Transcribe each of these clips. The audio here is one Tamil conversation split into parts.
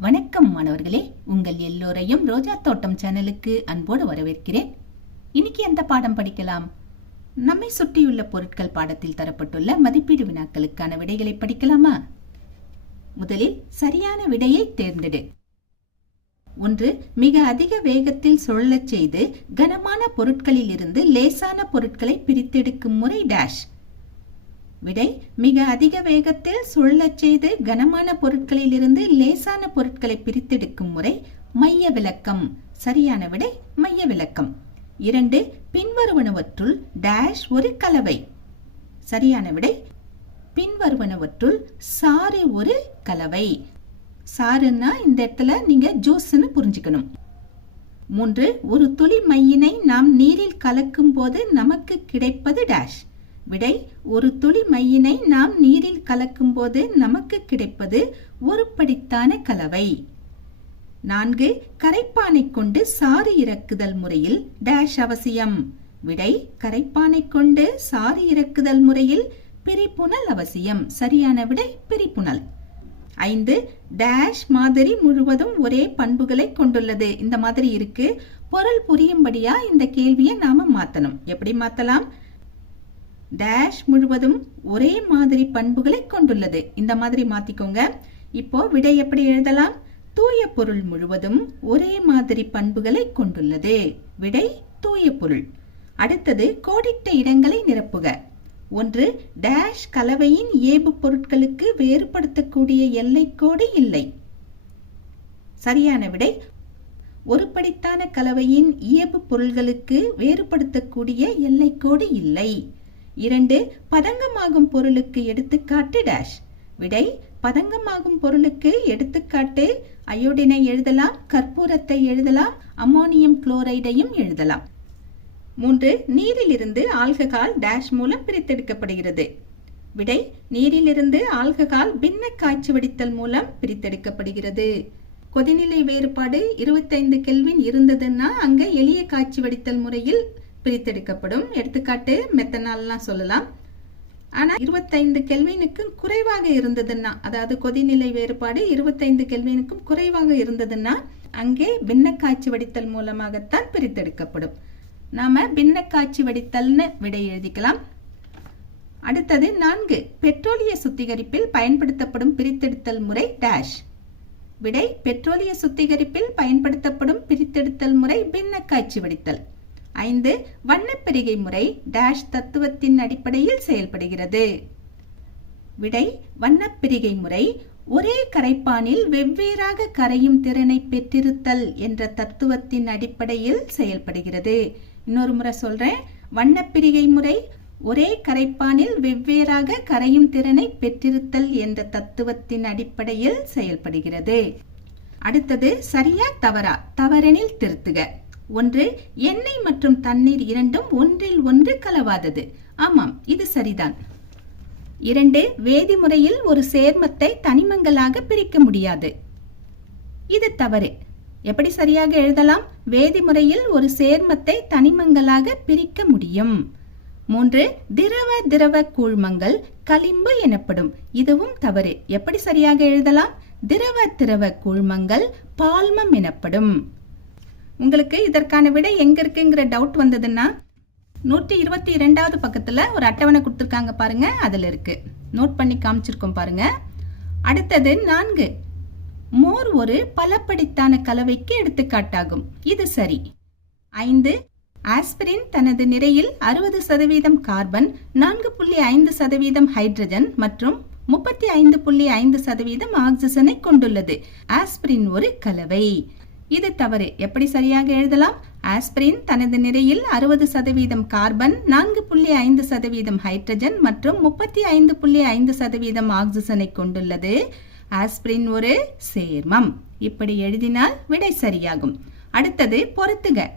வணக்கம் மாணவர்களே. உங்கள் எல்லோரையும் ரோஜா தோட்டம் சேனலுக்கு அன்போடு வரவேற்கிறேன். இன்னைக்கு எந்த பாடம் படிக்கலாம்? நம்மை சுற்றியுள்ள பொருட்கள் பாடத்தில் தரப்பட்டுள்ள மதிப்பீடு வினாக்களுக்கான விடைகளை படிக்கலாமா? முதலில் சரியான விடையை தேர்ந்தெடு. ஒன்று மிக அதிக வேகத்தில் சுழலச் செய்து கனமான பொருட்களில் இருந்து லேசான பொருட்களை பிரித்தெடுக்கும் முறை டேஷ் விடை மிக அதிக வேகத்தில் சுழலச் செய்து கனமான பொருட்களிலிருந்து லேசான பொருட்களை பிரித்தெடுக்கும் முறை மைய விளக்கம். சரியான விடை மைய விளக்கம். இரண்டு பின்வருவனவற்றுள் டேஷ் ஒரு கலவை. சரியான விடை பின்வருவனவற்றுள் சாறு ஒரு கலவை. சாறுன்னா இந்த இடத்துல நீங்க ஜூஸ்ன்னு புரிஞ்சுக்கணும். மூன்று ஒரு துளி மையினை நாம் நீரில் கலக்கும் போது நமக்கு கிடைப்பது டேஷ் விடை ஒரு துளி மையினை நாம் நீரில் கலக்கும் போது நமக்கு கிடைப்பது ஒரு படித்தான கலவை. நான்கு கரைப்பானை கொண்டு சாறு இறக்குதல் முறையில் டேஷ் அவசியம். விடை கரைப்பானை கொண்டு சாறு இறக்குதல் முறையில் பிரிப்புணல் அவசியம். சரியான விடை பிரிப்புணல் ஐந்து டேஷ் மாதிரி முழுவதும் ஒரே பண்புகளை கொண்டுள்ளது. இந்த மாதிரி இருக்கு. பொருள் புரியும்படியா இந்த கேள்வியை நாம மாத்தணும். எப்படி மாத்தலாம்? டேஷ் முழுவதும் ஒரே மாதிரி பண்புகளை கொண்டுள்ளது. இந்த மாதிரி மாத்திக்கோங்க. இப்போ விடை எப்படி எழுதலாம்? தூய பொருள் முழுவதும் ஒரே மாதிரி பண்புகளை கொண்டுள்ளது. விடை தூய பொருள். அடுத்தது கோடிட்ட இடங்களை நிரப்புக. ஒன்று டேஷ் கலவையின் ஏபு பொருட்களுக்கு வேறுபடுத்தக்கூடிய கோடு இல்லை. சரியான விடை. ஒரு படித்தான கலவையின் இயல்பு பொருள்களுக்கு வேறுபடுத்தக்கூடிய எல்லைக்கோடு இல்லை. இரண்டு பதங்கமாகும் பொருளுக்கு எடுத்துக்காட்டு டேஷ் விடை பதங்கமாகும் பொருளுக்கு எடுத்துக்காட்டு அயோடினை எழுதலாம் கற்பூரத்தை எழுதலாம் அமோனியம் குளோரைடையும் எழுதலாம். மூன்று நீரிலிருந்து ஆல்கஹால் டேஷ் மூலம் பிரித்தெடுக்கப்படுகிறது. விடை நீரிலிருந்து ஆல்கஹால் பின்ன காய்ச்சி வடித்தல் மூலம் பிரித்தெடுக்கப்படுகிறது. கொதிநிலை வேறுபாடு இருபத்தைந்து கெல்வின் இருந்ததுன்னா அங்க எளிய காய்ச்சி வடித்தல் முறையில் பிரித்தெடுக்கப்படும். எடுத்துக்காட்டு மெத்தனால்லாம் சொல்லலாம். ஆனா இருபத்தைந்து கெல்வினுக்கும் குறைவாக இருந்ததுன்னா அதாவது கொதிநிலை வேறுபாடு இருபத்தைந்து கெல்வினுக்கும் குறைவாக இருந்ததுன்னா அங்கே பின்ன காய்ச்சி வடித்தல் மூலமாகத்தான் பிரித்தெடுக்கப்படும். நாம பின்ன காய்ச்சி வடித்தல்னு விடை எழுதிக்கலாம். அடுத்தது நான்கு பெட்ரோலிய சுத்திகரிப்பில் பயன்படுத்தப்படும் பிரித்தெடுத்தல் முறை டேஷ். விடை பெட்ரோலிய சுத்திகரிப்பில் பயன்படுத்தப்படும் பிரித்தெடுத்தல் முறை பின்ன காய்ச்சி வடித்தல். ஐந்து வண்ணப்பிரிகை முறை டேஷ் தத்துவத்தின் அடிப்படையில் செயல்படுகிறது. விடை வண்ணப்பிரிகை முறை ஒரே கரைப்பானில் வெவ்வேறாக கரையும் திறனை பெற்றிருத்தல் என்ற தத்துவத்தின் அடிப்படையில் செயல்படுகிறது. இன்னொரு முறை சொல்றேன். வண்ணப்பிரிகை முறை ஒரே கரைப்பானில் வெவ்வேறாக கரையும் திறனை பெற்றிருத்தல் என்ற தத்துவத்தின் அடிப்படையில் செயல்படுகிறது. அடுத்தது சரியா தவறா தவறெனில் திருத்துக. ஒன்று எண்ணெய் மற்றும் தண்ணீர் இரண்டும் ஒன்றில் ஒன்று கலவாதது. ஆமாம் இது சரிதான். இரண்டு வேதிமுறையில் ஒரு சேர்மத்தை தனிமங்களாக பிரிக்க முடியாது. இது தவறு. எப்படி சரியாக எழுதலாம்? வேதிமுறையில் ஒரு சேர்மத்தை தனிமங்களாக பிரிக்க முடியும். மூன்று திரவ திரவ கூழ்மங்கள் களிம்பு எனப்படும். இதுவும் தவறு. எப்படி சரியாக எழுதலாம்? திரவ திரவ கூழ்மங்கள் பால்மம் எனப்படும். உங்களுக்கு இதற்கான விடை எங்க இருக்குங்கிற டவுட் வந்ததுன்னா நூற்றி இருபத்தி இரண்டாவது பக்கத்தில் ஒரு அட்டவணை கொடுத்துருக்காங்க பாருங்க அதில் இருக்கு. நோட் பண்ணி காமிச்சிருக்கோம் பாருங்க. அடுத்தது நான்கு. மோர் ஒரு பலப்படித்தான கலவைக்கு எடுத்துக்காட்டாகும். இது சரி. ஐந்து. ஆஸ்பிரின் தனது நிறையில் அறுபது சதவீதம் கார்பன் நான்கு புள்ளி ஐந்து சதவீதம் ஹைட்ரஜன் மற்றும் முப்பத்தி ஐந்து புள்ளி ஐந்து சதவீதம் ஆக்சிஜனை கொண்டுள்ளது. ஆஸ்பிரின் ஒரு கலவை. இது தவறு. எப்படி சரியாக எழுதலாம்? ஆஸ்பிரின் தனது நிறையில் அறுபது சதவீதம் கார்பன் நான்கு புள்ளி ஐந்து சதவீதம் ஹைட்ரஜன் மற்றும் முப்பத்தி ஐந்து புள்ளி ஐந்து சதவீதம் ஆக்சிஜனை கொண்டுள்ளது. ஆஸ்பிரின் ஒரு சேர்மம். இப்படி எழுதினால் விடை சரியாகும். அடுத்தது பொருத்துக.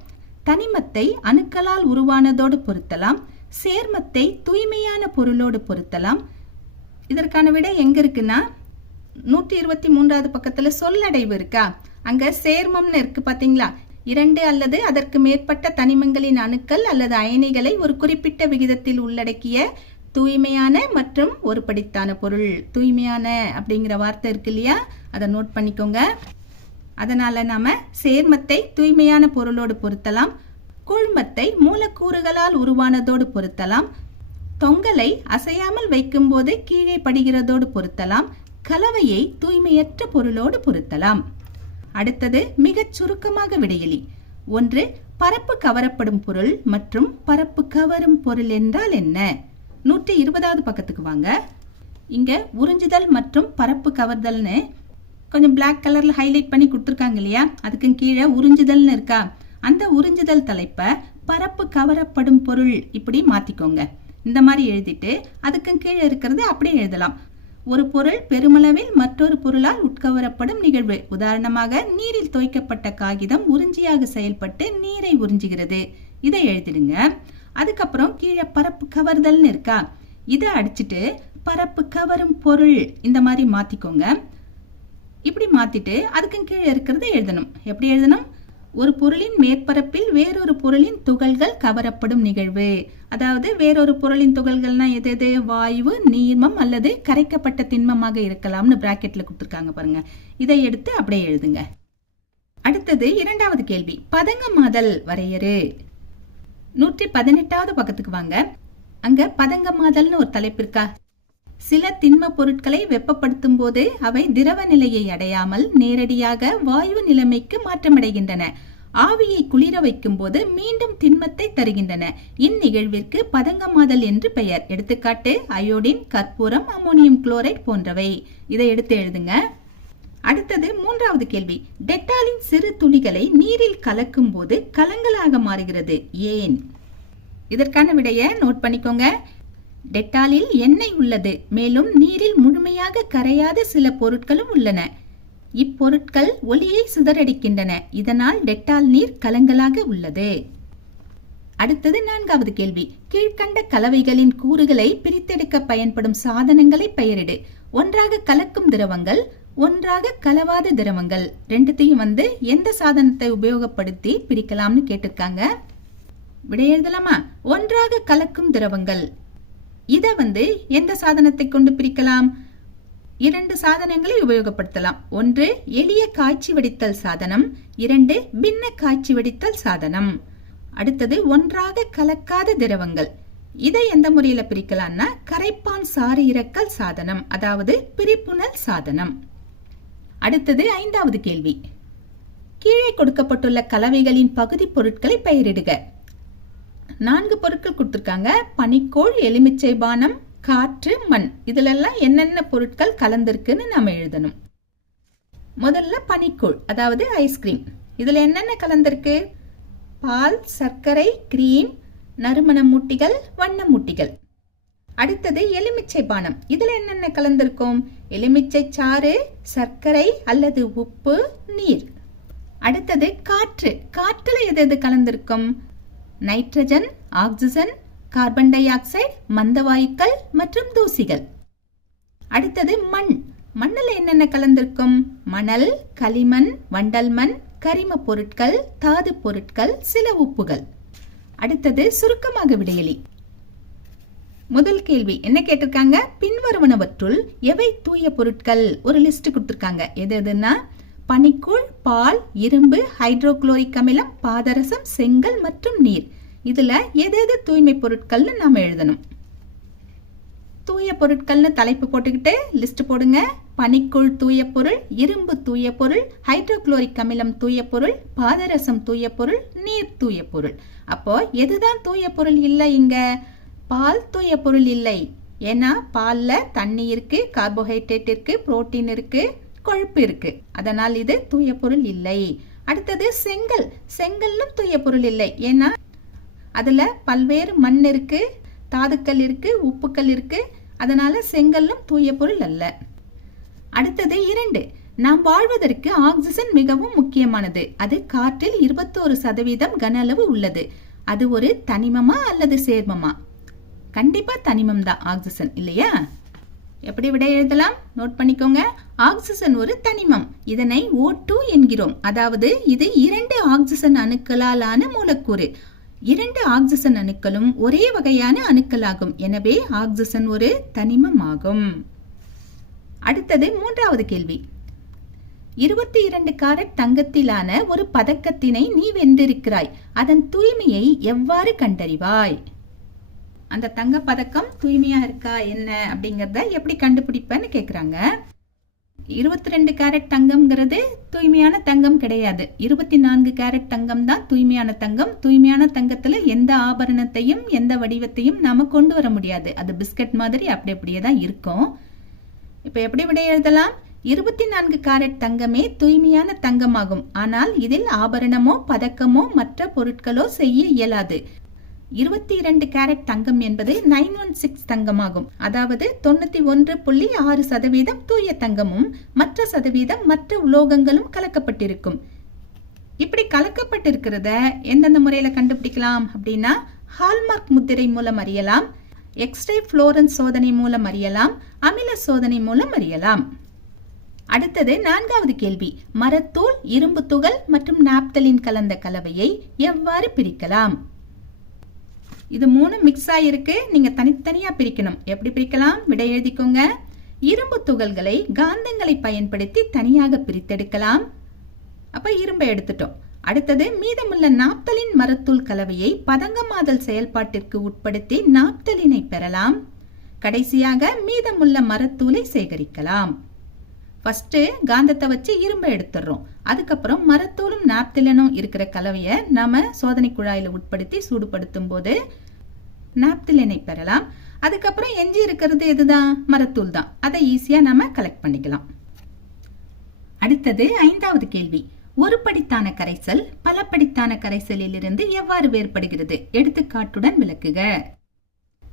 தனிமத்தை அணுக்களால் உருவானதோடு பொருத்தலாம். சேர்மத்தை தூய்மையான பொருளோடு பொருத்தலாம். இதற்கான விடை எங்க இருக்குன்னா நூற்றி இருபத்தி மூன்றாவது பக்கத்துல சொல்லடைவு இருக்கா அங்க சேர்மம்னு இருக்கு பாத்தீங்களா? இரண்டு அல்லது அதற்கு மேற்பட்ட தனிமங்களின் அணுக்கள் அல்லது அயனிகளை ஒரு குறிப்பிட்ட விகிதத்தில் உள்ளடக்கிய தூய்மையான மற்றும் ஒருபடித்தான பொருள். தூய்மையான அப்படிங்கிற வார்த்தை இருக்கு இல்லையா? அதை நோட் பண்ணிக்கோங்க. அதனால நாம சேர்மத்தை தூய்மையான பொருளோடு பொருத்தலாம். குழுமத்தை மூலக்கூறுகளால் உருவானதோடு பொருத்தலாம். தொங்கலை அசையாமல் வைக்கும்போது கீழே படுகிறதோடு பொருத்தலாம். கலவையை தூய்மையற்ற பொருளோடு பொருத்தலாம். அடுத்தது மிகச் சுருக்கமாக விடையலி. ஒன்று பரப்பு கவரப்படும் பொருள் மற்றும் பரப்பு கவரும் பொருள் என்றால் என்ன? நூற்றி இருபதாவது பக்கத்துக்கு வாங்க. இங்க உறிஞ்சுதல் மற்றும் பரப்பு கவர்தல்னு கொஞ்சம் பிளாக் கலர்ல ஹைலைட் பண்ணி கொடுத்துருக்காங்க இல்லையா? அதுக்கு கீழே உறிஞ்சுதல்னு இருக்கா? அந்த உறிஞ்சுதல் தலைப்பை பரப்பு கவரப்படும் பொருள் இப்படி மாத்திக்கோங்க. இந்த மாதிரி எழுதிட்டு அதுக்கும் கீழே இருக்கிறது அப்படியே எழுதலாம். ஒரு பொருள் பெருமளவில் மற்றொரு பொருளால் உட்கவரப்படும் நிகழ்வு. உதாரணமாக நீரில் தோய்க்கப்பட்ட காகிதம் உறிஞ்சியாக செயல்பட்டு நீரை உறிஞ்சுகிறது. இதை எழுதிடுங்க. அதுக்கப்புறம் கீழே பரப்பு கவர்தல்னு இருக்கா? இதை அடிச்சிட்டு பரப்பு கவரும் பொருள் இந்த மாதிரி மாத்திக்கோங்க. இப்படி மாத்திட்டு அதுக்கும் கீழே இருக்கிறத எழுதணும். எப்படி எழுதணும்? ஒரு பொருளின் மேற்பரப்பில் வேறொரு பொருளின் துகள்கள் கவரப்படும் நிகழ்வு. அதாவது வேறொரு பொருளின் துகள்கள்னா எது எது? வாயு நீர்மம் அல்லது கரைக்கப்பட்ட திண்மமாக இருக்கலாம்னு பிராக்கெட்ல கொடுத்துருக்காங்க பாருங்க. இதை எடுத்து அப்படியே எழுதுங்க. அடுத்தது இரண்டாவது கேள்வி. பதங்கமாதல் வரையறு. நூற்றி பதினெட்டாவது பக்கத்துக்கு வாங்க. அங்க பதங்கமாதல்னு ஒரு தலைப்பு இருக்கா? சில திண்ம பொருட்களை வெப்பப்படுத்தும் போது அவை திரவ நிலையை அடையாமல் நேரடியாக வாயு நிலைமைக்கு மாற்றமடைகின்றன. ஆவியை குளிர வைக்கும் போது மீண்டும் திண்மத்தை தருகின்றன. இந்நிகழ்விற்கு பதங்கமாதல் என்று பெயர். எடுத்துக்காட்டு அயோடின் கற்பூரம் அமோனியம் குளோரைட் போன்றவை. இதை எடுத்து எழுதுங்க. அடுத்தது மூன்றாவது கேள்வி. டெட்டாலின் சிறு துளிகளை நீரில் கலக்கும் போது கலங்களாக மாறுகிறது. ஏன்? இதற்கான விடைய நோட் பண்ணிக்கோங்க. டெட்டாலில் எண்ணெய் உள்ளது. மேலும் நீரில் முழுமையாக கரையாத சில பொருட்களும் உள்ளன. இப்பொருட்கள் ஒளியை சிதறடிக்கின்றன. இதனால் டெட்டால் நீர் கலங்களாக உள்ளது. அடுத்தது நான்காவது கேள்வி. கீழ்கண்ட கலவைகளின் கூறுகளை பிரித்தெடுக்க பயன்படும் சாதனங்களை பெயரிடு. ஒன்றாக கலக்கும் திரவங்கள் ஒன்றாக கலவாத திரவங்கள். ரெண்டுத்தையும் வந்து எந்த சாதனத்தை உபயோகப்படுத்தி பிரிக்கலாம்னு கேட்டிருக்காங்க? விடை எழுதலாமா ஒன்றாக கலக்கும் திரவங்கள் இதை வந்து எந்த சாதனத்தை கொண்டு பிரிக்கலாம்? இரண்டு சாதனங்களை உபயோகப்படுத்தலாம். ஒன்று எளிய காய்ச்சி வடித்தல் சாதனம். இரண்டு பின்ன காய்ச்சி வடித்தல் சாதனம். அடுத்தது ஒன்றாக கலக்காத திரவங்கள். இதை எந்த முறையில பிரிக்கலாம்னா கரைப்பான் சாறு இறக்கல் சாதனம் அதாவது பிரிப்புணல் சாதனம். அடுத்தது ஐந்தாவது கேள்வி. கீழே கொடுக்கப்பட்டுள்ள கலவைகளின் பகுதி பொருட்களை பெயரிடுக. நான்கு பொருட்கள் கொடுத்துருக்காங்க. பனிக்கோள் எலுமிச்சை பானம் காற்று மண். இதுல எல்லாம் என்னென்ன பொருட்கள் கலந்திருக்குன்னு நம்ம எழுதணும். முதல்ல பனிக்கூழ் அதாவது ஐஸ்கிரீம் இதுல என்னென்ன கலந்திருக்கு? பால் சர்க்கரை கிரீம் நறுமண மூட்டிகள் வண்ண மூட்டிகள். அடுத்தது எலுமிச்சை பானம். இதுல என்னென்ன கலந்திருக்கும்? எலுமிச்சை சாறு சர்க்கரை அல்லது உப்பு நீர். அடுத்தது காற்று. காற்றுல எது எது கலந்திருக்கும்? Nitrogen oxygen carbon dioxide மந்தவாயுக்கள் மற்றும் தூசிகள். அடுத்தது மண். மண்ணில் என்னென்ன கலந்திருக்கும்? மணல் களிமண் வண்டல் மண் கரிம பொருட்கள் தாது பொருட்கள் சில உப்புகள். அடுத்தது சுருக்கமாக விடையலி. முதல் கேள்வி. என்ன கேட்டிருக்காங்க? பின்வருவனவற்றுள் எவை தூய பொருட்கள்? ஒரு லிஸ்ட் கொடுத்துருக்காங்க. எது எதுன்னா பனிக்கூழ் பால் இரும்பு ஹைட்ரோகுளோரிக் அமிலம் பாதரசம் செங்கல் மற்றும் நீர். இதுல எது எது தூய்மை பொருட்கள்னு நாம எழுதணும். தூய பொருட்கள்னு தலைப்பு போட்டுக்கிட்டு லிஸ்ட் போடுங்க. பனிக்குள் தூய பொருள் இரும்பு தூய பொருள் ஹைட்ரோகுளோரிக் அமிலம் தூய பொருள் பாதரசம் தூய பொருள் நீர் தூய பொருள். அப்போ எதுதான் தூய பொருள் இல்லை இங்க? பால் தூய பொருள் இல்லை. ஏன்னா பால்ல தண்ணி இருக்கு கார்போஹைட்ரேட் இருக்கு புரோட்டீன் இருக்கு. கொழுப்பு இருக்கு. அதனால் இது தூய பொருள் இல்லை. அடுத்தது செங்கல். செங்கல்லும் தூய பொருள் இல்லை. ஏன்னா அதுல பல்வேறு மண் இருக்கு தாதுக்கள் இருக்கு உப்புக்கள் இருக்கு. அதனால செங்கல்லும் தூய பொருள் அல்ல. அடுத்தது இரண்டு. நாம் வாழ்வதற்கு ஆக்சிஜன் மிகவும் முக்கியமானது. அது காற்றில் இருபத்தோரு சதவீதம் கன அளவு உள்ளது. அது ஒரு தனிமமா அல்லது சேர்மமா? கண்டிப்பா தனிமம் தான் ஆக்சிஜன் இல்லையா? எப்படி விட எழுதலாம்? நோட் பண்ணிக்கோங்க. ஆக்சிஜன் ஒரு தனிமம். இதனை ஓ டூ என்கிறோம். அதாவது இது இரண்டு ஆக்சிஜன் அணுக்களாலான மூலக்கூறு. இரண்டு ஆக்சிஜன் அணுக்களும் ஒரே வகையான அணுக்களாகும். எனவே ஆக்சிஜன் ஒரு தனிமமாகும். அடுத்தது மூன்றாவது கேள்வி. இருபத்தி இரண்டு காரட் தங்கத்திலான ஒரு பதக்கத்தினை நீ வென்றிருக்கிறாய். அதன் தூய்மையை எவ்வாறு கண்டறிவாய்? அந்த தங்க பதக்கம் தூய்மையா இருக்கா என்ன அப்படிங்கறத எப்படி கண்டுபிடிப்பேன்னு கேக்குறாங்க. இருபத்தி ரெண்டு கேரட் தங்கம்ங்கிறது தூய்மையான தங்கம் கிடையாது. இருபத்தி நான்கு கேரட் தங்கம் தான் தூய்மையான தங்கம். தூய்மையான தங்கத்துல எந்த ஆபரணத்தையும் எந்த வடிவத்தையும் நாம கொண்டு வர முடியாது. அது பிஸ்கட் மாதிரி அப்படி அப்படியே தான் இருக்கும். இப்ப எப்படி விடை எழுதலாம்? இருபத்தி நான்கு கேரட் தங்கமே தூய்மையான தங்கமாகும். ஆனால் இதில் ஆபரணமோ பதக்கமோ மற்ற பொருட்களோ செய்ய இயலாது. இருபத்தி இரண்டு கேரட் தங்கம் என்பது நைன் ஒன் சிக்ஸ் தங்கமாகும். அதாவது தொண்ணூத்தி ஒன்று புள்ளி ஆறு சதவீதம் தூய தங்கமும் மற்ற சதவீதம் மற்ற உலோகங்களும் கலக்கப்பட்டிருக்கும். இப்படி கலக்கப்பட்டிருக்கிறத எந்தெந்த முறையில கண்டுபிடிக்கலாம் அப்படின்னா ஹால்மார்க் முத்திரை மூலம் அறியலாம் எக்ஸ்ரே புளோரன்ஸ் சோதனை மூலம் அறியலாம் அமில சோதனை மூலம் அறியலாம். அடுத்தது நான்காவது கேள்வி. மரத்தூள் இரும்பு துகள் மற்றும் நாப்தலின் கலந்த கலவையை எவ்வாறு பிரிக்கலாம்? இது மூணு மிக்ஸ் ஆகிருக்கு நீங்கள் தனித்தனியாக பிரிக்கணும். எப்படி பிரிக்கலாம்? விடை எழுதிக்கோங்க. இரும்பு துகள்களை காந்தங்களை பயன்படுத்தி தனியாக பிரித்தெடுக்கலாம். அப்போ இரும்பை எடுத்துட்டோம். அடுத்தது மீதமுள்ள நாப்தலின் மரத்தூள் கலவையை பதங்கமாதல் செயல்பாட்டிற்கு உட்படுத்தி நாப்தலினை பெறலாம். கடைசியாக மீதமுள்ள மரத்தூளை சேகரிக்கலாம். ஃபர்ஸ்ட் காந்தத்தை வச்சு இரும்பை எடுத்துடுறோம். அதுக்கப்புறம் மரத்தூளும் நாப்திலனும் இருக்கிற கலவையை நாம சோதனை குழாயில் உட்படுத்தி சூடுபடுத்தும் போது நாப்திலனை பெறலாம். அதுக்கப்புறம் எஞ்சி இருக்கிறது எதுதான்? மரத்தூள் தான். அதை ஈஸியா நாம கலெக்ட் பண்ணிக்கலாம். அடுத்தது ஐந்தாவது கேள்வி. ஒரு படித்தான கரைசல் பல படித்தான கரைசலில் இருந்து எவ்வாறு வேறுபடுகிறது? எடுத்துக்காட்டுடன் விளக்குக.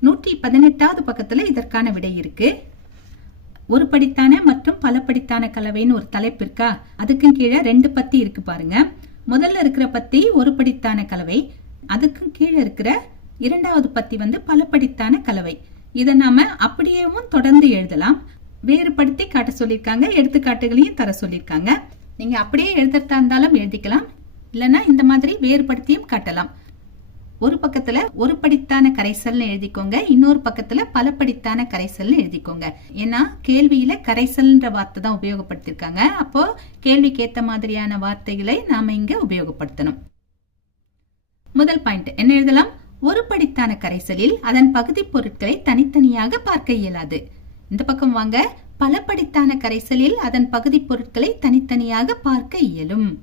நூற்றி பதினெட்டாவது பக்கத்துல இதற்கான விடை இருக்கு. ஒரு படித்தான மற்றும் பல படித்தான கலவைன்னு ஒரு தலைப்பு இருக்கா? அதுக்கும் கீழே ரெண்டு பத்தி இருக்கு பாருங்க. முதல்ல இருக்கிற பத்தி ஒரு படித்தான கலவை அதுக்கும் கீழே இருக்கிற இரண்டாவது பத்தி வந்து பல படித்தான கலவை. இதை நாம அப்படியேவும் தொடர்ந்து எழுதலாம். வேறுபடுத்தி காட்ட சொல்லியிருக்காங்க எடுத்துக்காட்டுகளையும் தர சொல்லியிருக்காங்க. நீங்க அப்படியே எழுதுறதா இருந்தாலும் எழுதிக்கலாம். இல்லைன்னா இந்த மாதிரி வேறுபடுத்தியும் காட்டலாம். ஒரு பக்கத்துல ஒரு படித்தான கரைசல்னு எழுதிக்கோங்க இன்னொரு பக்கத்துல பல படித்தான கரைசல்னு எழுதிக்கோங்க. ஏன்னா கேள்வியில கரைசல்ன்ற வார்த்தை தான் உபயோகப்படுத்திருக்காங்க அப்போ கேள்விக்கு ஏத்த மாதிரியான வார்த்தைகளை நாம இங்க உபயோகப்படுத்தணும். முதல் பாயிண்ட் என்ன எழுதலாம்? ஒரு படித்தான கரைசலில் அதன் பகுதி பொருட்களை தனித்தனியாக பார்க்க இயலாது. இந்த பக்கம் வாங்க. பல படித்தான கரைசலில் அதன் பகுதி பொருட்களை தனித்தனியாக பார்க்க இயலும்.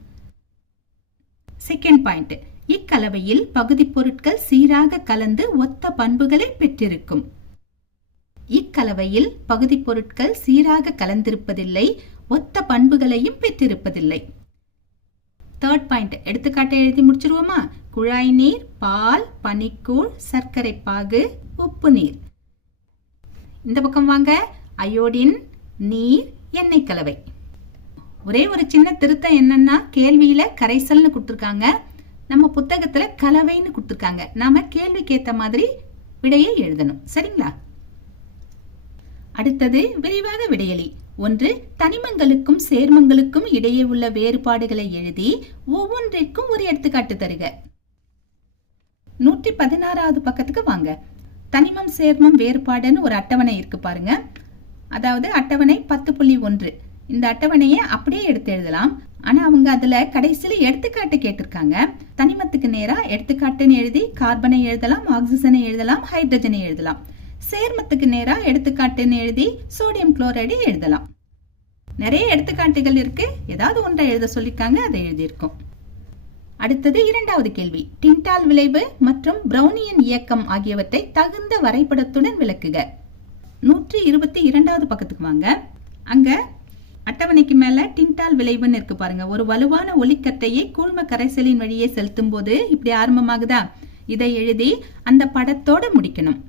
செகண்ட் பாயிண்ட் இக்கலவையில் பகுதி பொருட்கள் சீராக கலந்து ஒத்த பண்புகளை பெற்றிருக்கும். இக்கலவையில் பகுதி பொருட்கள் சீராக கலந்திருப்பதில்லை ஒத்த பண்புகளையும் பெற்றிருப்பதில்லை. தேர்ட் பாயிண்ட் எடுத்துக்காட்டை எழுதி முடிச்சிருவோமா? குழாய் நீர் பால் பனிக்கூழ் சர்க்கரை பாகு உப்பு நீர். இந்த பக்கம் வாங்க. அயோடின் நீர் எண்ணெய் கலவை. ஒரே ஒரு சின்ன திருத்தம் என்னன்னா கேள்வியில கரைசல்னு கொடுத்துருக்காங்க. நம்ம புத்தகத்துல கலவைன்னு கொடுத்துருக்காங்க. நாம கேள்விக்கு ஏத்த மாதிரி விடையை எழுதணும். சரிங்களா? அடுத்தது விரைவாக விடையளி ஒன்று தனிமங்களுக்கும் சேர்மங்களுக்கும் இடையே உள்ள வேறுபாடுகளை எழுதி ஒவ்வொன்றிற்கும் ஒரு எடுத்துக்காட்டு தருக. நூற்றி பதினாறாவது பக்கத்துக்கு வாங்க. தனிமம் சேர்மம் வேறுபாடுன்னு ஒரு அட்டவணை இருக்கு பாருங்க. அதாவது அட்டவணை பத்து புள்ளி ஒன்று. இந்த அட்டவணையை அப்படியே எடுத்து எழுதலாம். ஆனா அவங்க அதுல கடைசியில எடுத்துக்காட்டு கேட்டிருக்காங்க. தனிமத்துக்கு நேரா எடுத்துக்காட்டுன்னு எழுதி கார்பனை எழுதலாம் ஆக்சிஜனை எழுதலாம் ஹைட்ரஜனை எழுதலாம். சேர்மத்துக்கு நேரா எடுத்துக்காட்டுன்னு எழுதி சோடியம் குளோரைடை எழுதலாம். நிறைய எடுத்துக்காட்டுகள் இருக்கு. ஏதாவது ஒன்றை எழுத சொல்லிருக்காங்க அதை எழுதியிருக்கோம். அடுத்தது இரண்டாவது கேள்வி. டிண்டால் விளைவு மற்றும் பிரௌனியன் இயக்கம் ஆகியவற்றை தகுந்த வரைபடத்துடன் விளக்குக. நூற்றி இருபத்தி இரண்டாவது பக்கத்துக்கு வாங்க. அங்க அட்டவணைக்கு மேல டின்டால் விளைவுன்னு இருக்கு பாருங்க. ஒரு வலுவான ஒளிக்கட்டையை கூழ்ம கரைசலின் வழியே செலுத்தும் போது இப்படி ஆரம்பமாகுதா? இதை எழுதி அந்த படத்தோட முடிக்கணும்.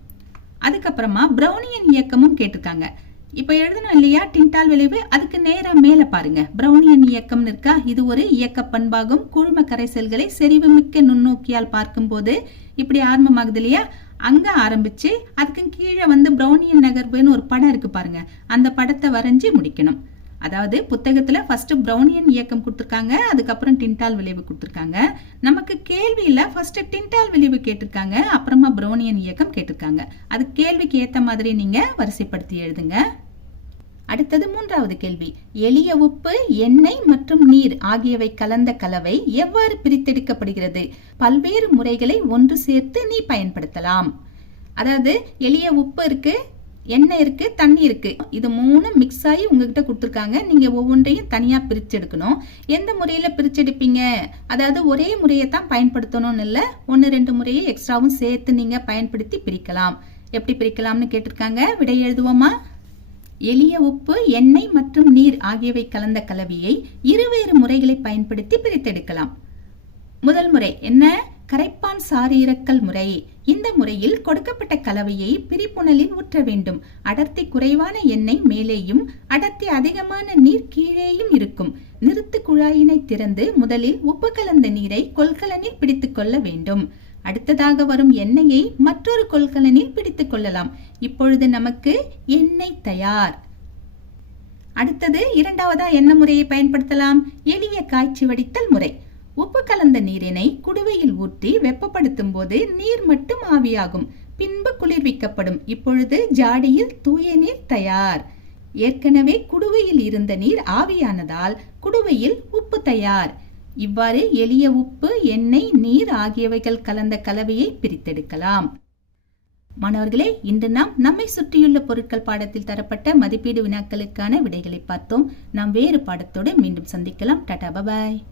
அதுக்கப்புறமா பிரௌனியன் இயக்கமும் கேட்டிருக்காங்க. இப்ப எழுதணும் இல்லையா? டின்டால் விளைவு அதுக்கு நேரா மேல பாருங்க. பிரௌனியன் இயக்கம் இருக்கா இது ஒரு இயக்க பண்பாகும். கூழ்ம கரைசல்களை செறிவுமிக்க நுண்ணோக்கியால் பார்க்கும்போது இப்படி ஆரம்பமாகுது இல்லையா? அங்க ஆரம்பிச்சு அதுக்கு கீழே வந்து பிரௌனியன் நகர்வுன்னு ஒரு படம் இருக்கு பாருங்க. அந்த படத்தை வரைஞ்சி முடிக்கணும். அதாவது புத்தகத்துல ஃபர்ஸ்ட் பிரௌனியன் இயக்கம் கொடுத்துருக்காங்க அதுக்கப்புறம் டின்டால் விளைவு கொடுத்துருக்காங்க. நமக்கு கேள்வியில ஃபர்ஸ்ட் டின்டால் விளைவு கேட்டிருக்காங்க அப்புறமா பிரௌனியன் இயக்கம் கேட்டிருக்காங்க. அது கேள்விக்கு ஏத்த மாதிரி நீங்க வரிசைப்படுத்தி எழுதுங்க. அடுத்தது மூன்றாவது கேள்வி. எளிய உப்பு எண்ணெய் மற்றும் நீர் ஆகியவை கலந்த கலவை எவ்வாறு பிரித்தெடுக்கப்படுகிறது? பல்வேறு முறைகளை ஒன்று சேர்த்து நீ பயன்படுத்தலாம். அதாவது எளிய உப்பு இருக்கு எண்ணெய் இருக்கு தண்ணி இருக்கு. இது மூணு மிக்ஸ் ஆகி உங்ககிட்ட கொடுத்துருக்காங்க. நீங்க ஒவ்வொன்றையும் தனியா பிரிச்செடுக்கணும் எந்த முறையில பிரிச்செடுப்பீங்க அதாவது ஒரே முறையை தான் பயன்படுத்தணும்னு இல்லை ஒன்று ரெண்டு முறையை எக்ஸ்ட்ராவும் சேர்த்து நீங்க பயன்படுத்தி பிரிக்கலாம். எப்படி பிரிக்கலாம்னு கேட்டிருக்காங்க? விடை எழுதுவோமா? எளிய உப்பு எண்ணெய் மற்றும் நீர் ஆகியவை கலந்த கலவையை இருவேறு முறைகளை பயன்படுத்தி பிரித்தெடுக்கலாம். முதல் முறை என்ன? கரைப்பான் சாரீரக்கல் முறை. இந்த முறையில் கொடுக்கப்பட்ட கலவையை பிரிப்புணலில் ஊற்ற வேண்டும். அடர்த்தி குறைவான எண்ணெய் மேலேயும் அடர்த்தி அதிகமான நீர் கீழேயும் இருக்கும். நிறுத்து குழாயினை திறந்து முதலில் உப்பு கலந்த நீரை கொள்கலனில் பிடித்துக் கொள்ள வேண்டும். அடுத்ததாக வரும் எண்ணெயை மற்றொரு கொள்கலனில் பிடித்துக் கொள்ளலாம். இப்பொழுது நமக்கு எண்ணெய் தயார். அடுத்தது இரண்டாவதா என்ன முறையை பயன்படுத்தலாம். எளிய காய்ச்சி வடித்தல் முறை. உப்பு கலந்த நீரினை குடுவையில் ஊற்றி வெப்பப்படுத்தும் போது நீர் மட்டும் ஆவியாகும். பின்பு குளிர்விக்கப்படும் இப்பொழுது ஜாடியில் தூய நீர் தயார். ஏற்கனவே குடுவையில் இருந்த நீர் ஆவியானதால் குடுவையில் உப்பு தயார். இவ்வாறு எளிய உப்பு எண்ணெய் நீர் ஆகியவைகள் கலந்த கலவையை பிரித்தெடுக்கலாம். மாணவர்களே இன்று நாம் நம்மை சுற்றியுள்ள பொருட்கள் பாடத்தில் தரப்பட்ட மதிப்பீடு வினாக்களுக்கான விடைகளை பார்த்தோம். நாம் வேறு பாடத்தோடு மீண்டும் சந்திக்கலாம். Tata bye bye.